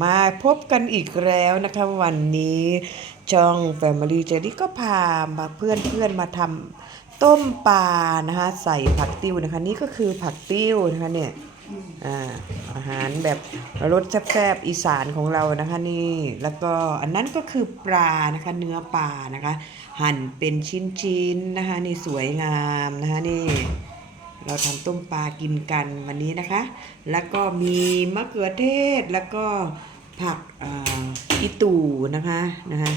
มาพบกันอีกแล้วนะคะวันนี้ช่อง Family j e r y ก็พามาเพื่อนเพื่อนมาทำต้มปลานะคะใส่ผักติ้วนะคะ นี่ก็คือผักติ้วนะคะเนี่ยอาอาหารแบบรสแซ่บๆอีสานของเรานะคะนี่แล้วก็อันนั้นก็คือปลานะคะเนื้อปลานะคะ หั่นเป็นชิ้นๆนะคะนี่สวยงามนะคะนี่ เราทำต้มปลากินกันวันนี้นะคะ แล้วก็มีมะเขือเทศแล้วก็ผักอ่าอีตูนะคะนะคะ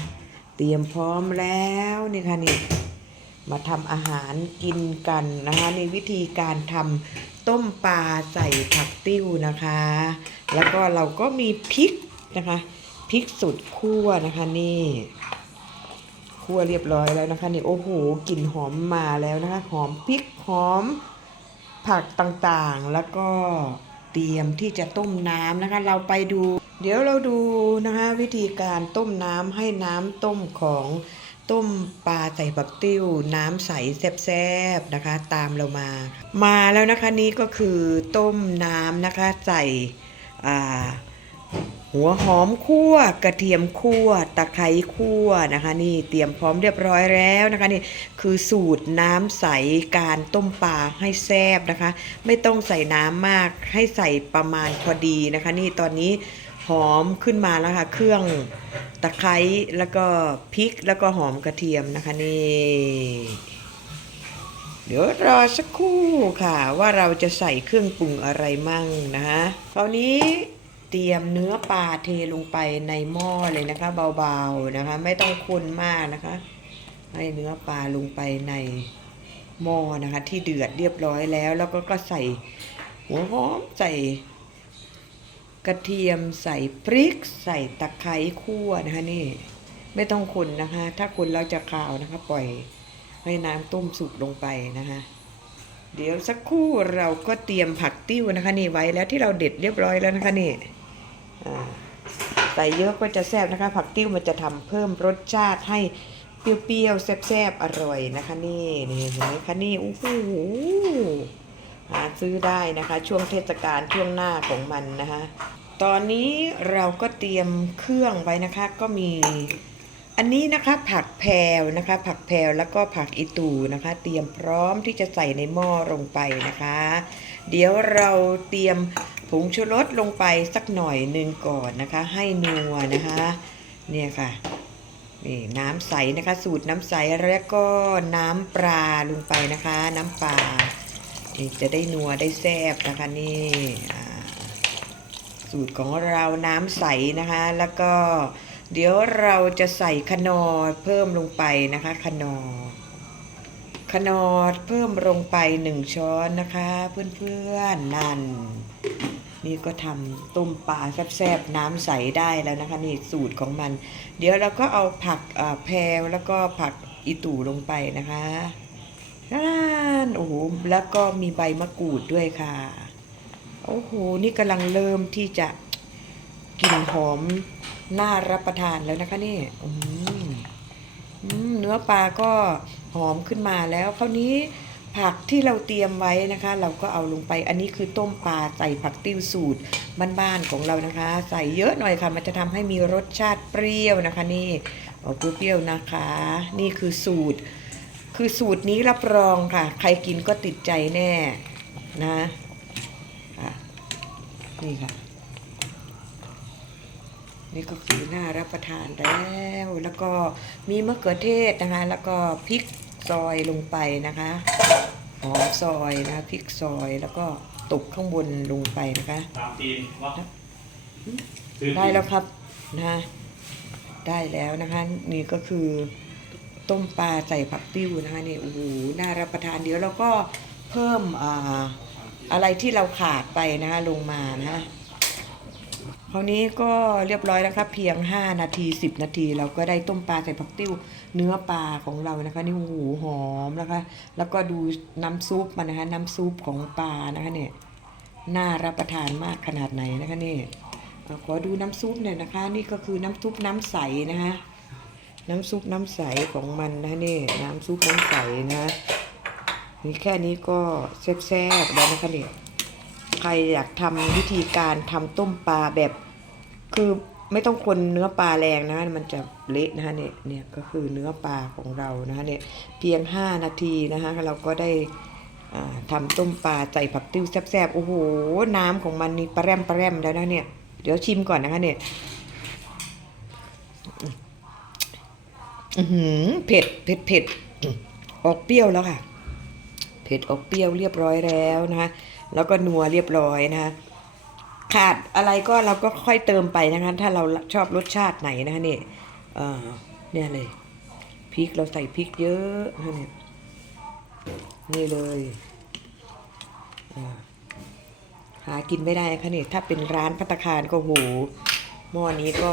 เตรียมพร้อมแล้วนี่ค่ะนี่มาทำอาหารกินกันนะคะในวิธีการทำต้มปลาใส่ผักติ้วนะคะ แล้วก็เราก็มีพริกนะคะพริกสุดคั่วนะคะนี่คั่วเรียบร้อยแล้วนะคะนี่โอ้โหกลิ่นหอมมาแล้วนะคะ หอมพริกหอม ผักต่างๆ แล้วก็เตรียมที่จะต้มน้ำนะคะ เราไปดู เดี๋ยวเราดูนะคะวิธีการต้มน้ำให้น้ำต้มของต้มปลาใส่ผักติ้ว น้ำใสแซ่บๆนะคะ ตามเรามา มาแล้วนะคะนี่ก็คือต้มน้ำนะคะใส่ หัวหอมคั่วกระเทียมคั่วตะไคร้คั่วนะคะ นี่เตรียมพร้อมเรียบร้อยแล้วนะคะนี่คือสูตรน้ำใสการต้มปลาให้แซ่บนะคะ ไม่ต้องใส่น้ำมากให้ใส่ประมาณพอดีนะคะ นี่ตอนนี้หอมขึ้นมาแล้วค่ะ เครื่องตะไคร้แล้วก็พริกแล้วก็หอมกระเทียมนะคะนี่เดี๋ยวรอสักครู่ค่ะ ว่าเราจะใส่เครื่องปรุงอะไรมั่งนะคะคราวนี้ เตรียมเนื้อปลาเทลงไปในหม้อเลยนะคะเบาๆนะคะ ไม่ต้องคนมากนะคะ ให้เนื้อปลาลงไปในหม้อนะคะ ที่เดือดเรียบร้อยแล้ว แล้วก็ก็ใส่หัวหอมใส่กระเทียมใส่พริก ใส่ตะไคร้คั่วนะคะนี่ไม่ต้องคนนะคะ ถ้าคนเราจะคาวนะคะ ปล่อยให้น้ำต้มสุกลงไปนะคะ เดี๋ยวสักครู่เราก็เตรียมผักติ้วนะคะ นี่ไว้แล้วที่เราเด็ดเรียบร้อยแล้วนะคะนี่ ใส่เยอะก็จะแซ่บนะคะ ผักติ้วมันจะทำเพิ่มรสชาติให้เปรี้ยวๆแซ่บๆอร่อยนะคะ นี่นี่เห็นไหมคะนี่โอ้โหหาซื้อได้นะคะ ช่วงเทศกาลช่วงหน้าของมันนะคะ ตอนนี้เราก็เตรียมเครื่องไว้นะคะก็มีอันนี้นะคะผักแพรวนะคะ ผักแพรวแล้วก็ผักอีตูนะคะ เตรียมพร้อมที่จะใส่ในหม้อลงไปนะคะ เดี๋ยวเราเตรียม ผงชูรสลงไปสักหน่อยหนึ่งก่อนนะคะ ให้นัวนะคะ เนี่ยค่ะนี่น้ำใสนะคะ สูตรน้ำใสแล้วก็น้ำปลาลงไปนะคะ น้ำปลานี่จะได้นัวได้แซ่บนะคะนี่สูตรของเราน้ำใสนะคะ แล้วก็เดี๋ยวเราจะใส่คนอเพิ่มลงไปนะคะคนอ ร์คนอร์เพิ่มลงไปหนึ่งช้อนนะคะ เพื่อนๆนั่น นี่ก็ทำต้มปลาแซ่บๆน้ำใสได้แล้วนะคะ นี่สูตรของมัน เดี๋ยวเราก็เอาผักแพรวแล้วก็ผักอีตู่ลงไปนะคะนั่นโอ้โหแล้วก็มีใบมะกรูดด้วยค่ะ โอ้โห นี่กำลังเริ่มที่จะกลิ่นหอมน่ารับประทานแล้วนะคะนี่เนื้อปลาก็ หอมขึ้นมาแล้วคราวนี้ผักที่เราเตรียมไว้นะคะ เราก็เอาลงไป อันนี้คือต้มปลาใส่ผักติ้วสูตรบ้านๆของเรานะคะ ใส่เยอะหน่อยค่ะ มันจะทำให้มีรสชาติเปรี้ยวนะคะ นี่เอาเปรี้ยวนะคะ นี่คือสูตร คือสูตรนี้รับรองค่ะ ใครกินก็ติดใจแน่นะะนี่ค่ะ นี่ก็คือน่ารับประทานแล้ว แล้วก็มีมะเขือเทศนะคะ แล้วก็พริก ซอยลงไปนะคะหอมซอยนะพริกซอยแล้วก็ตกข้างบนลงไปนะคะตามตีนว่าได้แล้วครับนะได้แล้วนะคะ นี่ก็คือต้มปลาใส่ผักติ้วนะคะนี่โอ้โหน่ารับประทานเดี๋ยวเราก็เพิ่มอ่าอะไรที่เราขาดไปนะคะลงมานะคะค ราวนี้ก็เรียบร้อยแล้วครับ เพียง 5 นาที 10 นาที เราก็ได้ต้มปลาใส่ผักติ้วเนื้อปลาของเรานะคะ นี่โอ้โหอมนะคะ แล้วก็ดูน้ำซุปมันนะคะ น้ำซุปของปลานะคะเนี่ยน่ารับประทานมากขนาดไหนนะคะนี่ขอดูน้ำซุปหน่อยนะคะ นี่ก็คือน้ำซุปน้ำใสนะคะน้ำซุปน้ำใสของมันนะนี่น้ำซุปน้ำใสนะนี่แค่นี้ก็แซ่บๆแล้วนะคะเนี่ยใครอยากทำวิธีการทำต้มปลาแบบ คือไม่ต้องคนเนื้อปลาแรงนะมันจะเละนะคะเนี่ยเนี่ยก็คือเนื้อปลาของเรานะคะเนี่ยเพียง 5 นาทีนะคะเราก็ได้อ่าทำต้มปลาใส่ผักติ้วแซ่บๆโอ้โหน้ำของมันนี่ปลาแรมปลาแรมแล้วนะเนี่ยเดี๋ยวชิมก่อนนะคะเนี่ยอือหือเผ็ดเผ็ดเผ็ดออกเปรี้ยวแล้วค่ะ เผ็ดออกเปรี้ยวเรียบร้อยแล้วนะคะแล้วก็นัวเรียบร้อยนะคะ ขาดอะไรก็เราก็ค่อยเติมไปนะคะ ถ้าเราชอบรสชาติไหนนะคะเนี่ยเออเนี่ยเลยพริกเราใส่พริกเยอะนะเนี่ยนี่เลยหากินไม่ได้นะคะเนี่ยถ้าเป็นร้านพัตคารก็โหหม้อนี้ก็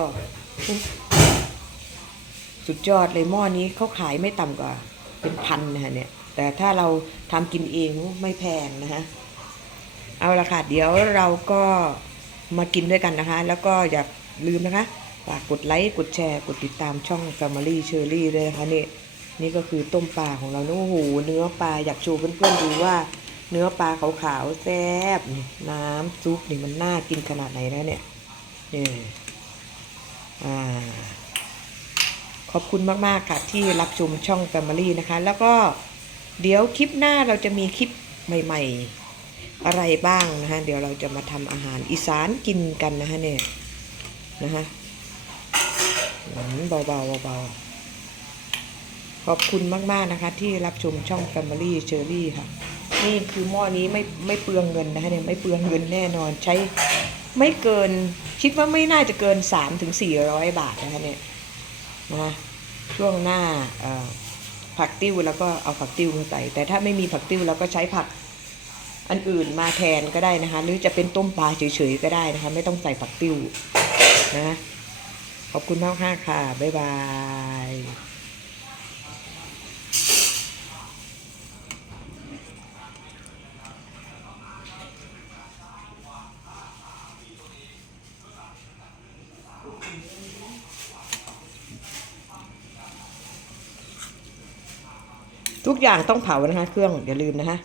สุดยอดเลยหม้อนี้เขาขายไม่ต่ำกว่า เป็นพันนะฮะเนี่ย แต่ถ้าเราทำกินเองไม่แพงนะฮะ เอาละค่ะ เดี๋ยวเราก็มากินด้วยกันนะคะ แล้วก็อย่าลืมนะคะฝากกดไลค์กดแชร์กดติดตามช่อง Family Cherry ด้วยนะคะนี่นี่ก็คือต้มปลาของเรานะโอ้โหเนื้อปลาอยากโชว์เพื่อนๆดูว่าเนื้อปลาขาวๆแซ่บน้ำซุปนี่มันน่ากินขนาดไหนนะเนี่ยนี่อ่าขอบคุณมากๆค่ะที่รับชมช่อง Family นะคะ แล้วก็เดี๋ยวคลิปหน้าเราจะมีคลิปใหม่ ๆ อะไรบ้างนะคะเดี๋ยวเราจะมาทำอาหารอีสานกินกันนะคะเนี่ยนะคะอืมเบาๆเบาๆขอบคุณมากๆนะคะ ที่รับชมช่อง Family Cherry ค่ะ นี่คือหม้อนี้ไม่ไม่เปลืองเงินนะคะเนี่ยไม่เปลืองเงินแน่นอนใช้ไม่เกินคิดว่าไม่น่าจะเกิน3-400 บาทนะคะเนี่ยนะะช่วงหน้าผักติ้วแล้วก็เอาผักติ้วมาใส่แต่ถ้าไม่มีผักติ้วเราก็ใช้ผัก อันอื่นมาแทนก็ได้นะคะ หรือจะเป็นต้มปลาเฉยๆก็ได้นะคะ ไม่ต้องใส่ผักติ้วนะขอบคุณมากค่ะค่ะ บ๊ายบายทุกอย่างต้องเผานะคะ เครื่องอย่าลืมนะคะ